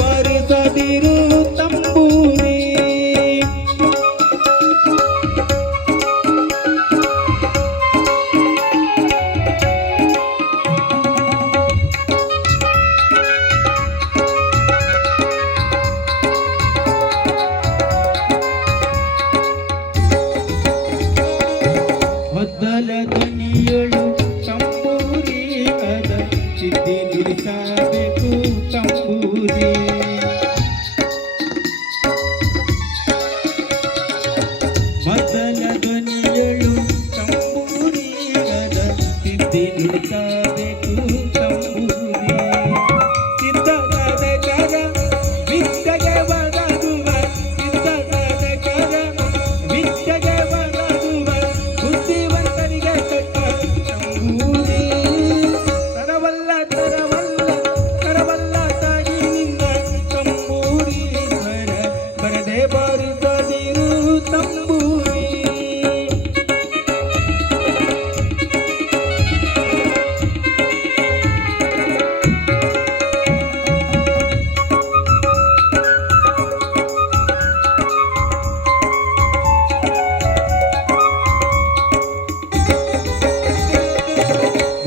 ಬಾರಿಸದಿರು ತಂಬೂರಿ. ಮೊದಲ ಧ್ವನಿಯಳು ತಂಬೂರಿ ಅದ ಸಿದ್ಧಿ ನುಡಿಸಬೇಕು ತಂಬೂರಿ. ಮೊದಲ ಧ್ವನಿಯಳು ತಂಬೂರಿ ಅದ ಸಿದ್ಧಿ ನುಡಿಸಬೇಕು ತಂಬೂರಿ. ಸಿದ್ಧವಾದ ಕರ ವಿದ್ಯೆಗೆ ಒದಗುವ, ಸಿದ್ಧವಾದ ಕರ ವಿದ್ಯೆಗೆ ಒದಗುವ ಬುದ್ಧಿವಂತರಿಗೆ ಕೊಟ್ಟ ತಂಬೂರಿ. ತರವಲ್ಲ ತರವಲ್ಲ ತರವಲ್ಲ ತಾಗಿ ನಿನ್ನ ತಂಬೂರಿ ಸ್ವರ ಬರದೆ ಬಾರಿಸದಿರು ತಂಬೂರಿ.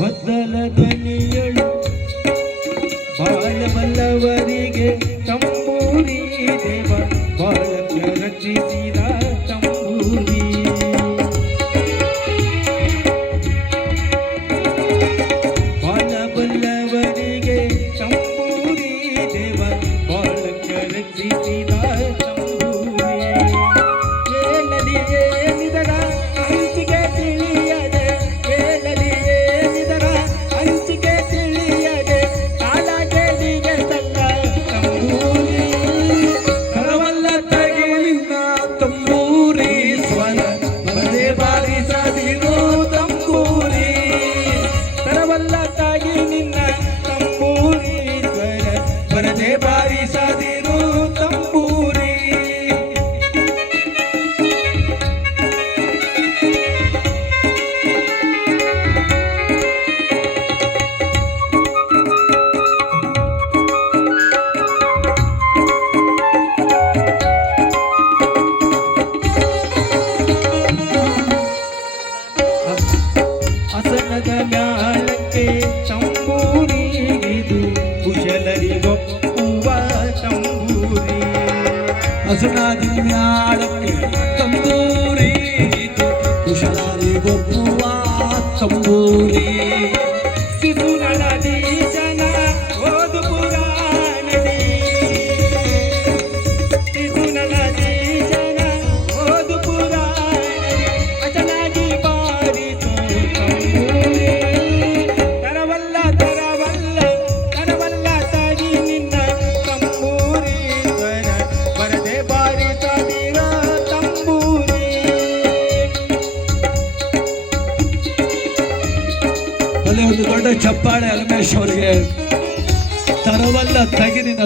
ಮೊದಲ ಧ್ವನಿಯಳು ಬಾಳಬಲ್ಲವರಿಗೆ ತಂಬೂರಿ ದೇವ ಬಾಳಕ ರಚಿಸಿದ ತಂಬೂರಿ. ಬಾಳಬಲ್ಲವರಿಗೆ ತಂಬೂರಿ ದೇವ ಬಾಳಕ ರಚಿಸಿದ ತಂಬೂರಿ. ಏಳಲಿ ಏನಿದರ ಹಂಚಿಗೆ ತಿಳಿಯದೆ, ಏಳಲಿ ಏನಿದರ ಹಂಚಿಗೆ ತಿಳಿಯದೆ ಕಾಲ ಗೆಡಿಗೆ ತಲ್ಲ ತಂಬೂರಿ. ಕರವಲ್ಲ ತಗಿಲಿಂದ ತಂಬೂರಿ ಸ್ವರ ಬರದೆ ಬಾರಿಸದಿರು ತಂಬೂರಿ. ಕರವಲ್ಲ ತಾಗಿ ನಿನ್ನ ತಂಬೂರಿ ಸ್ವರ ಬರದೆ ಬಾರಿಸದಿರು ತಂಬೂರಿ. ಹಸನದ ಮ್ಯಾಲಕ್ಕೆ ತಂಬೂರಿ ಇದು ಕುಶಲರಿಗೊಪ್ಪುವ ತಂಬೂರಿ. ಹಸನಾದಿ ಮ್ಯಾಳಕ್ಕೆ ತಂಬೂರಿ ಇದು ಕುಶಲರಿಗೊಪ್ಪುವ ತಂಬೂರಿ. ಸಿಧುನಳದಿ ಜನ ಓದು ಪುರಾಣದಿ, ಸಿಧುನಳದಿ ಜನ ಓದು ಪುರಾಣದಿ ಅಚನಾಗಿ ಬಾರಿಸೋ ತಂಬೂರಿ. ತರವಲ್ಲ ತರವಲ್ಲ ತರವಲ್ಲ ತಾಗಿ ನಿನ್ನ ತಂಬೂರಿ ಸ್ವರ ಬರದೆ ಬಾರಿಸದಿರ ತಂಬೂರಿ. ಅಲ್ಲಿ ಒಂದು ದೊಡ್ಡ ಚಪ್ಪಾಳೆ ಅಲ್ಮೇಶ್ ಅವರಿಗೆ. ತರವಲ್ಲ ತಗಿರಿನ